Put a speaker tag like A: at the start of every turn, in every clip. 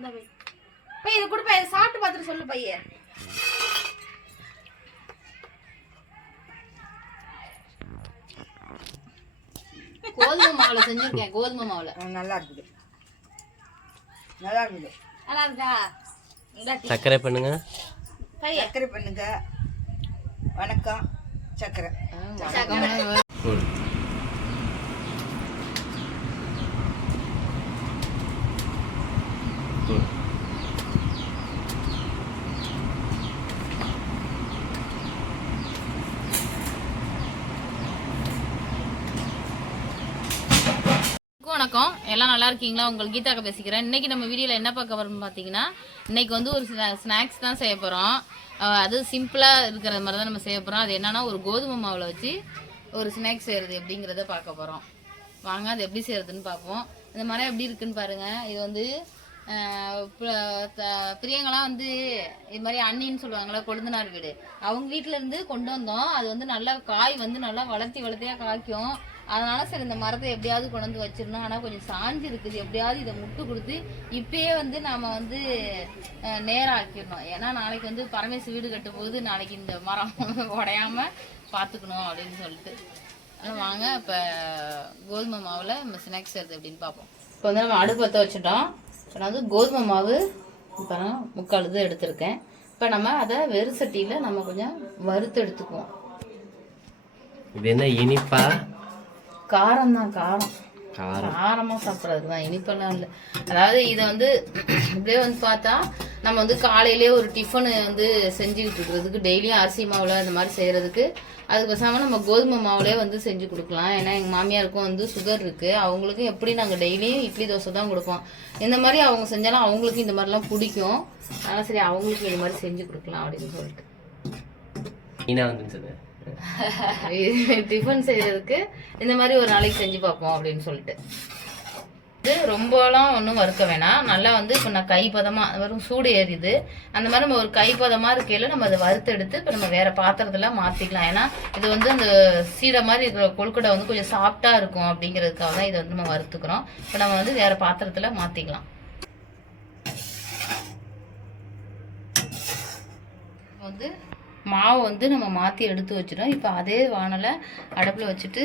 A: இந்த by by இது கொடுப்பா இதை சாப்பிட்டு பார்த்துட்டு சொல்லு பைய
B: கோதுமை மாவுல செஞ்சிருக்கேன் கோதுமை மாவுல.
C: நல்லா இருக்குது. நல்லா இருக்குது.
A: நல்லா இருக்கா?
D: சர்க்கரை பண்ணுங்க.
A: பைய
C: சர்க்கரை பண்ணுங்க. வணக்கம். சர்க்கரை
D: ம் ம்
B: வணக்கம் எல்லாம் நல்லா இருக்கீங்களா? உங்கள் கீதாக்க பேசிக்கிறேன். இன்றைக்கி நம்ம வீடியோவில் என்ன பார்க்க வரோம்னு பார்த்தீங்கன்னா இன்றைக்கி வந்து ஒரு ஸ்நாக்ஸ் தான் செய்ய போகிறோம் அது சிம்பிளாக இருக்கிற மாதிரி தான் நம்ம செய்ய போகிறோம் அது என்னென்னா ஒரு கோதுமை மாவில் வச்சு ஒரு ஸ்நாக்ஸ் செய்கிறது எப்படிங்கிறத பார்க்க போகிறோம் வாங்க அது எப்படி செய்யறதுன்னு பார்ப்போம். இந்த மரம் எப்படி இருக்குன்னு பாருங்கள் இது வந்து பிரியங்களாம் வந்து இது மாதிரி அண்ணின்னு சொல்லுவாங்கல்ல கொழுந்தனார் வீடு. அவங்க வீட்டிலேருந்து கொண்டு வந்தோம். அது வந்து நல்லா காய் வந்து நல்லா வளர்த்தி வளர்த்தியாக காய்க்கும். அதனால சரி இந்த மரத்தை எப்படியாவது கொண்டு வந்து வச்சிடணும். ஆனால் கொஞ்சம் சாஞ்சு இருக்குது. எப்படியாவது இதை முட்டு கொடுத்து இப்பயே வந்து நாம வந்து நேரம் ஆக்கிடணும் ஏன்னா நாளைக்கு வந்து பரமேசு வீடு கட்டும் போது நாளைக்கு இந்த மரம் உடையாம பார்த்துக்கணும் அப்படின்னு சொல்லிட்டு. வாங்க இப்போ கோதுமை மாவில் நம்ம ஸ்நாக்ஸ் எடுத்து அப்படின்னு பார்ப்போம். இப்போ வந்து நம்ம அடுப்பு பற்ற வச்சுட்டோம். இப்போ நான் வந்து கோதுமை மாவு இப்போ நான் முக்கால் இது எடுத்திருக்கேன். இப்போ நம்ம அதை வெறு சட்டியில் நம்ம கொஞ்சம் வறுத்து எடுத்துக்குவோம்.
D: இது என்ன இனிப்பா?
B: காரம் தான் காரம்.
D: காரம்.
B: காரமாக சாப்பிட்றது தான் இனிப்பெல்லாம் இல்லை. அதாவது இதை வந்து இப்படியே வந்து பார்த்தா நம்ம வந்து காலையிலே ஒரு டிஃபனு வந்து செஞ்சுக்கிட்டு இருக்கிறதுக்கு டெய்லியும் அரிசி மாவில் இந்த மாதிரி செய்கிறதுக்கு அதுக்கு பேசாமல் நம்ம கோதுமை மாவுலே வந்து செஞ்சு கொடுக்கலாம். ஏன்னா எங்கள் மாமியாருக்கும் வந்து சுகர் இருக்குது அவங்களுக்கும் எப்படி நாங்கள் டெய்லியும் இட்லி தோசை தான் கொடுப்போம். இந்த மாதிரி அவங்க செஞ்சாலும் அவங்களுக்கும் இந்த மாதிரிலாம் பிடிக்கும். அதனால் சரி அவங்களுக்கு இந்த மாதிரி செஞ்சு கொடுக்கலாம் அப்படின்னு சொல்லிட்டு. டிஃபன் செய்யறதுக்கு இந்த மாதிரி ஒரு நாளைக்கு செஞ்சு பார்ப்போம் அப்படின்னு சொல்லிட்டு. இது ரொம்பலாம் ஒன்றும் வறுக்க வேணாம். நல்லா வந்து இப்போ நான் கைப்பதமாக வெறும் சூடு ஏறிது. அந்த மாதிரி நம்ம ஒரு கைப்பதமாக இருக்கையில் நம்ம அதை வறுத்து எடுத்து இப்போ நம்ம வேற பாத்திரத்தில் மாற்றிக்கலாம் ஏன்னா இது வந்து அந்த சீடை மாதிரி இருக்கிற கொழுக்கடை வந்து கொஞ்சம் சாஃப்டாக இருக்கும் அப்படிங்கிறதுக்காக தான் இதை வந்து நம்ம வறுத்துக்கிறோம். இப்போ நம்ம வந்து வேற பாத்திரத்தில் மாற்றிக்கலாம் வந்து மாவு வந்து நம்ம மாற்றி எடுத்து வச்சிட்டோம் இப்போ அதே வானலை அடுப்பில் வச்சுட்டு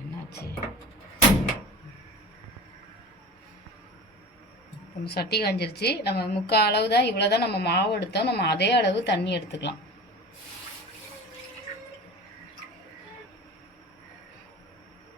B: என்னாச்சு? நம்ம சட்டி காஞ்சிருச்சு. நம்ம முக்கால் அளவு தான் இவ்வளோ தான் நம்ம மாவு எடுத்தோம். நம்ம அதே அளவு தண்ணி எடுத்துக்கலாம்.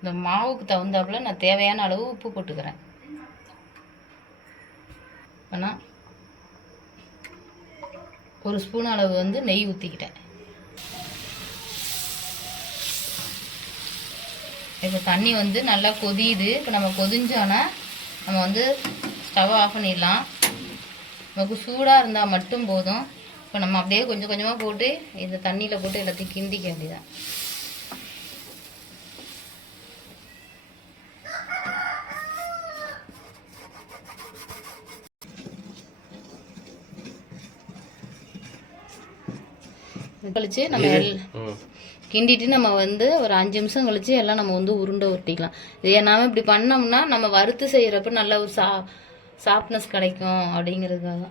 B: இந்த மாவுக்கு தகுந்தாப்புல நான் தேவையான அளவு உப்பு போட்டுக்கிறேன். ஆனால் ஒரு ஸ்பூன் அளவு வந்து நெய் ஊற்றிக்கிட்டேன் இப்போ தண்ணி வந்து நல்லா கொதியுது. இப்போ நம்ம கொதிஞ்சோன்னா நம்ம வந்து ஸ்டவ் ஆஃப் பண்ணிடலாம். நமக்கு சூடாக இருந்தால் மட்டும் போதும். இப்போ நம்ம அப்படியே கொஞ்சம் கொஞ்சமாக போட்டு இந்த தண்ணியில் போட்டு எல்லாத்தையும் கிண்டிக்க வேண்டியதான் கழிச்சு நம்ம கிண்டிட்டு நம்ம வந்து ஒரு அஞ்சு நிமிஷம் கழிச்சு எல்லாம் நம்ம வந்து உருண்டை உருட்டிக்கலாம் இதே நாம இப்படி பண்ணோம்னா நம்ம வறுத்து செய்யறப்ப நல்ல ஒரு சா சாஃப்ட்னஸ் கிடைக்கும் அப்படிங்கிறதுக்காக.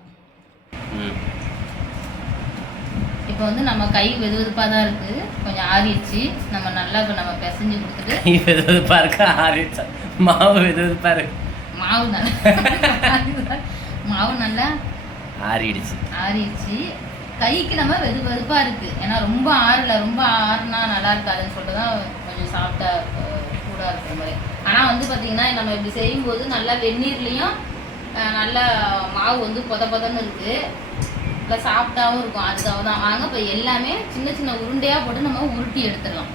B: இப்போ வந்து நம்ம கை வெது வெதுப்பாக தான் இருக்கு. கொஞ்சம் ஆறிடுச்சு. நம்ம நல்லா இப்போ நம்ம பிசைஞ்சு கொடுத்துட்டு
D: இது எதாவது பாருக்க ஆறிடுச்சா? மாவு எதாவது பாரு
B: மாவு நல்லா மாவு நல்லா
D: ஆறிடுச்சு.
B: ஆறிடுச்சு. கைக்கு நம்ம வெது வெதுப்பாக இருக்குது ஏன்னா ரொம்ப ஆறல ரொம்ப ஆறுனா நல்லா இருக்காதுன்னு சொல்லிட்டு தான் கொஞ்சம் சாப்பிட்டா சூடாக இருக்கிற மாதிரி. ஆனால் வந்து பார்த்தீங்கன்னா நம்ம இப்படி செய்யும்போது நல்லா வெந்நீர்லேயும் நல்லா மாவு வந்து பொத பொதன்னு இருக்கு. நல்லா சாஃப்டாகவும் இருக்கும். அதுக்காக தான் வாங்க இப்போ எல்லாமே சின்ன சின்ன உருண்டையாக போட்டு நம்ம உருட்டி எடுத்துடலாம்.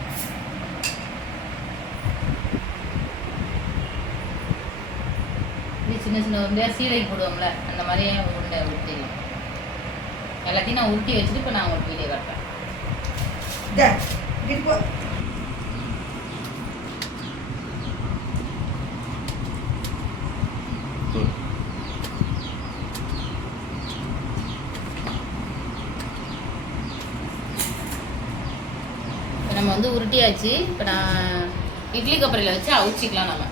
B: இப்படி சின்ன சின்ன உருண்டையாக சீலை போடுவோம்ல அந்த மாதிரியே உருண்டை உருட்டி. எல்லாத்தையும் நான் உருட்டி வச்சுட்டு இப்போ நான் உங்களுக்கு வீடியோ காட்டுறேன். நம்ம வந்து உருட்டியாச்சு. இப்போ நான் இட்லி கப்பரையில் வச்சு அவிச்சிக்கலாம் நம்ம.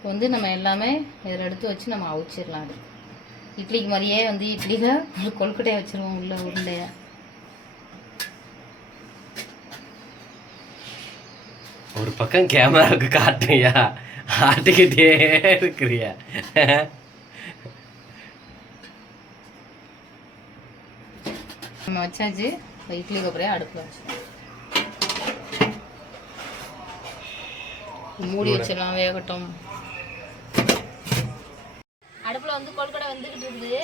B: இப்போ வந்து நம்ம எல்லாமே இதில் எடுத்து வச்சு நம்ம அவிச்சிடலாம் அது. இட்லிக்கு மாதிரியே வந்து இட்லியில் ஒரு கொழுக்கட்டையை வச்சிருவோம் உள்ள உருண்டையை.
D: ஒரு பக்கம் கேமராவுக்கு காட்டுறியா? ஆட்டிக்கிட்டே இருக்கிறியா?
B: நம்ம வச்சாச்சு. இட்லி கொப்பரையை அடுப்பில் வச்சு மூடி. வச்சிடலாம் வேகட்டும். அடுப்பில் வந்து கொழுக்கடை வந்துக்கிட்டு இருக்குது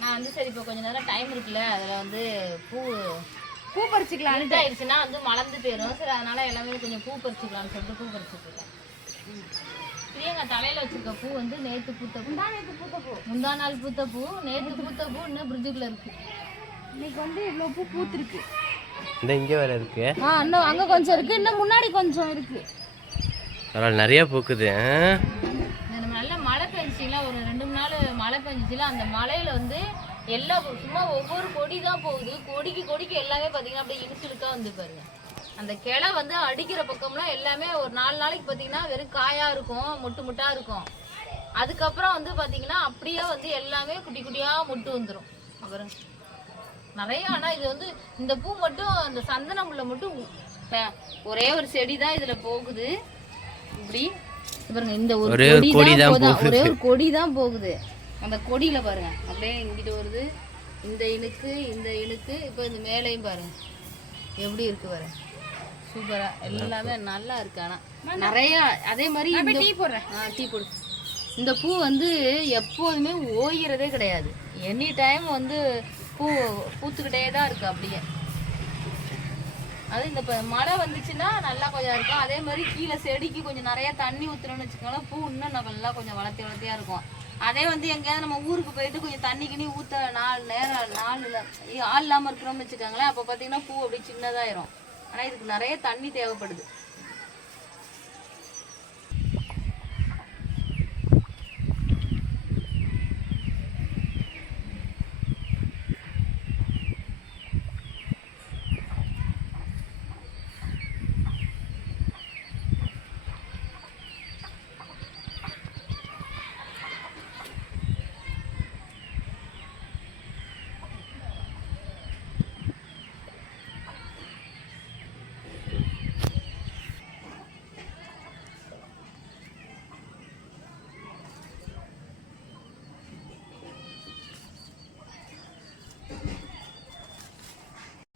B: நான் வந்து சரி இப்போ கொஞ்ச நேரம் டைம் இருக்குல்ல அதில் வந்து பூ
A: பூ பறிச்சுக்கலாம்
B: அழுது ஆயிடுச்சுன்னா வந்து மலர்ந்து போயிடும் சரி அதனால எல்லாமே கொஞ்சம் பூ பறிச்சுக்கலாம்னு சொல்லிட்டு பூ பறிச்சுட்டு இருக்கேன் பிரியங்கா தலையில வச்சிருக்க பூ வந்து நேத்து பூத்த பூ. நேத்து பூத்த பூ. முந்தா நாள் பூத்த பூ. நேத்து பூத்த பூ இன்னும் பிரிட்ஜுக்குள்ள இருக்கு.
A: இன்னைக்கு வந்து இவ்வளவு பூ பூத்திருக்கு.
D: இந்த இங்கே வேற இருக்கு.
A: ஆ இன்னும் அங்க கொஞ்சம் இருக்கு. இன்னும் முன்னாடி கொஞ்சம் இருக்கு.
D: பரவாயில்ல நிறைய பூக்குது ஆ?
B: இந்த நம்ம நல்ல மழை பெஞ்சிச்சுல ஒரு ரெண்டு மூணு நாள் பெஞ்சிச்சுல அந்த மழையில வந்து எல்லா சும்மா ஒவ்வொரு கொடி தான் போகுது. கொடிக்கு கொடிக்கு எல்லாமே பார்த்தீங்கன்னா அப்படியே இனிச்சுலுக்கா வந்து பாருங்க. அந்த கிளை வந்து அடிக்கிற பக்கம்லாம் எல்லாமே ஒரு நாலு நாளைக்கு பார்த்தீங்கன்னா வெறும் காயா இருக்கும் மொட்டு முட்டா இருக்கும். அதுக்கப்புறம் வந்து பார்த்தீங்கன்னா அப்படியே வந்து எல்லாமே குட்டி குட்டியா மொட்டு வந்துடும் அப்புறம் நிறைய ஆனா இது வந்து இந்த பூ மட்டும் அந்த சந்தன முல்லை மட்டும் ஒரே ஒரு செடி தான் இதுல போகுது. இப்படி. பாருங்க இந்த ஒரு கொடி தான். ஒரே ஒரு கொடி தான் போகுது. அந்த கொடியில பாருங்க. அப்படியே இங்கிட்டு வருது. இந்த இழுக்கு இந்த இழுக்கு இப்போ இந்த மேலையும் பாருங்க. எப்படி இருக்கு பாருங்க. சூப்பரா. எல்லாமே நல்லா இருக்கு ஆனா. நிறைய அதே மாதிரி இந்த டீ போடுறேன். ஆ டீ போடு. இந்த பூ வந்து எப்போதுமே ஓய்கிறதே கிடையாது. எனி டைம் வந்து பூ பூத்துக்கிட்டே தான் இருக்கு அப்படியே. அது இந்த இப்போ மழை வந்துச்சுன்னா நல்லா கொஞ்சம் இருக்கும். அதே மாதிரி கீழே செடிக்கு கொஞ்சம் நிறைய தண்ணி ஊற்றுறோம்னு வச்சுக்கோங்களேன் பூ இன்னும் நல்லா கொஞ்சம் வளர்த்தி வளர்த்தியா இருக்கும். அதே வந்து எங்கேயாவது நம்ம ஊருக்கு போயிட்டு கொஞ்சம் தண்ணி கிண்ணி ஊற்ற நாலு நேரம் நாலு ஆள் இல்லாமல் இருக்கிறோம்னு வச்சுக்கோங்களேன் அப்போ பார்த்தீங்கன்னா பூ அப்படி சின்னதாயிரும். ஆனால் இதுக்கு நிறைய தண்ணி தேவைப்படுது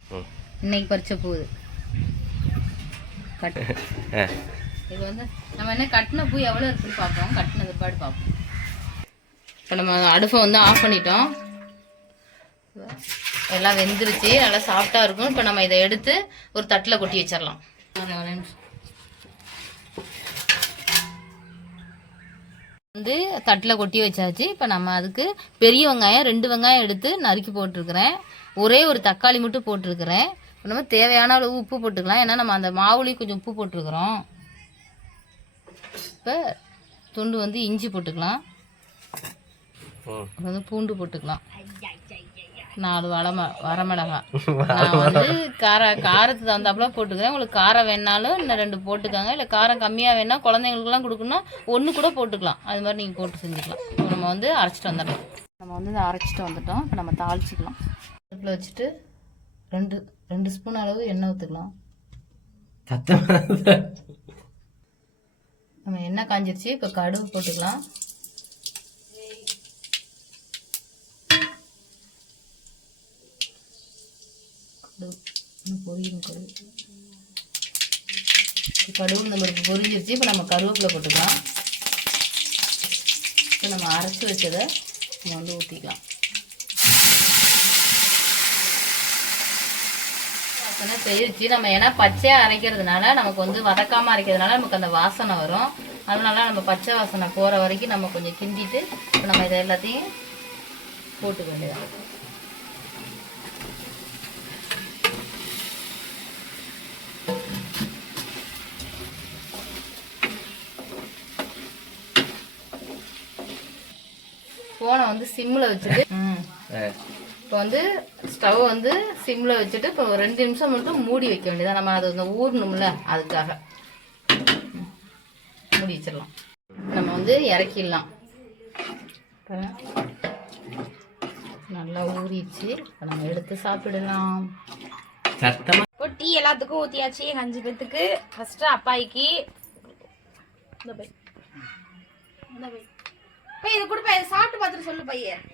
D: ம்.
B: இன்னைக்கு பறிச்ச பூ இது கட். இது வந்து நம்ம என்ன கட்டின பூ எவ்வளோ இருக்குன்னு பார்ப்போம். கட்டின பிற்பாடு பார்ப்போம். இப்போ நம்ம அடுப்பை வந்து ஆஃப் பண்ணிட்டோம். எல்லாம் வெந்துருச்சு. நல்லா சாஃப்டாக இருக்கும். இப்போ நம்ம இதை எடுத்து ஒரு தட்டில் கொட்டி வச்சிடலாம். வந்து தட்டில் கொட்டி வச்சாச்சு. இப்போ நம்ம அதுக்கு பெரிய வெங்காயம் ரெண்டு வெங்காயம் எடுத்து நறுக்கி போட்டிருக்கிறேன். ஒரே ஒரு தக்காளி மட்டும் போட்டிருக்கிறேன். நம்ம தேவையான அளவு உப்பு போட்டுக்கலாம். ஏன்னா நம்ம அந்த மாவுலேயும் கொஞ்சம் உப்பு போட்டிருக்கிறோம். இப்போ துண்டு வந்து இஞ்சி போட்டுக்கலாம். வந்து பூண்டு போட்டுக்கலாம். நாலு வளம வரமிளகா நான் வந்து கார காரத்துக்கு தகுந்தாப்புல போட்டுக்கிறேன். உங்களுக்கு காரம் வேணாலும் இன்னும் ரெண்டு போட்டுக்கோங்க. இல்லை காரம் கம்மியாக வேணா குழந்தைங்களுக்குலாம் கொடுக்கணும் ஒன்று கூட போட்டுக்கலாம். அது மாதிரி நீங்கள் போட்டு செஞ்சுக்கலாம். இப்போ நம்ம வந்து அரைச்சிட்டு வந்துடலாம். நம்ம வந்து இதை அரைச்சிட்டு வந்துட்டோம். இப்போ நம்ம தாளிச்சிக்கலாம். அடுப்பில் வச்சுட்டு ரெண்டு ரெண்டு ஸ்பூன் அளவு எண்ணெய் ஊற்றுக்கலாம். நம்ம எண்ணெய் காஞ்சிருச்சு இப்போ கடுகு போட்டுக்கலாம். கடுகு பொரியும் கடுகு. கடுகு நம்ம இப்போ பொரிஞ்சிருச்சு இப்போ நம்ம கருவேப்பிலை போட்டுக்கலாம். இப்போ நம்ம அரைச்சி வச்சதை நம்ம வந்து ஊற்றிக்கலாம் வாசனை போயிருச்சு நம்ம ஏன்னா பச்சையாக அரைக்கிறதுனால நமக்கு வந்து வதக்காமல் அரைக்கிறதுனால நமக்கு அந்த வாசனை வரும். அதனால நம்ம பச்சை வாசனை போகிற வரைக்கும் நம்ம கொஞ்சம் கிண்டிட்டு இப்போ நம்ம இதை எல்லாத்தையும் போட்டுக்க வேண்டியதான் ஃபோனை வந்து சிம்மில் வச்சுட்டு ம். இப்போ வந்து ஸ்டவ் வந்து சிம்மில் வச்சுட்டு இப்போ ரெண்டு நிமிஷம் மட்டும் மூடி வைக்க வேண்டியதான் நம்ம அது வந்து ஊறணும்ல அதுக்காக. மூடி வச்சிடலாம். நம்ம வந்து இறக்கிடலாம். நல்லா ஊறிடுச்சு. இப்போ நம்ம எடுத்து சாப்பிடலாம்.
D: சத்தமா
A: இப்போ டீ எல்லாத்துக்கும் ஊற்றியாச்சு எங்கள் அஞ்சு பேத்துக்கு. ஃபஸ்ட்டு அப்பாய்க்கு. இந்த பை இந்த பை பை இது கொடுப்பா இதை சாப்பிட்டு பார்த்துட்டு சொல்லு பையன்.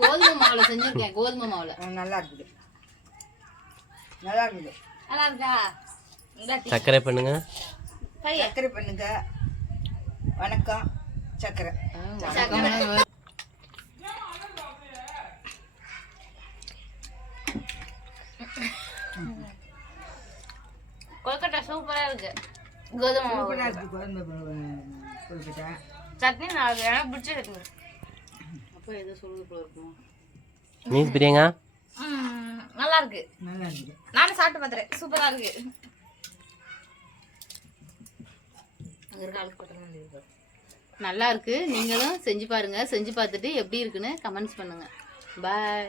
B: கோதுமை மாவுல செஞ்சிருக்கேன் கோதுமை மாவுல.
C: நல்லா இருக்குது நல்லா இருக்குது
A: நல்லா இருக்கா
D: சர்க்கரை பண்ணுங்க.
C: சர்க்கரை பண்ணுங்க. வணக்கம். சர்க்கரை.
A: கொல்கட்டா சூப்பராக இருக்கு. கோதுமை மாவு.
C: சூப்பராக இருக்குது கோதுமை கொடுக்கிட்டா
A: சட்னி நல்லா இருக்கு எனக்கு பிடிச்ச சட்னி
B: அப்போ எது சொல்லுது போல இருக்குமா
D: மீன்ஸ் பிரியாங்க
A: நல்லா இருக்கு.
C: நல்லா
A: நானும் சாப்பிட்டு பார்த்துறேன் சூப்பராக இருக்கு.
B: அங்க இருக்க ஆளுக்கு பக்கத்துல இருக்கு. நல்லா இருக்கு. நீங்களும் செஞ்சு பாருங்க. செஞ்சு பார்த்துட்டு எப்படி இருக்குன்னு கமெண்ட்ஸ் பண்ணுங்க. பாய்.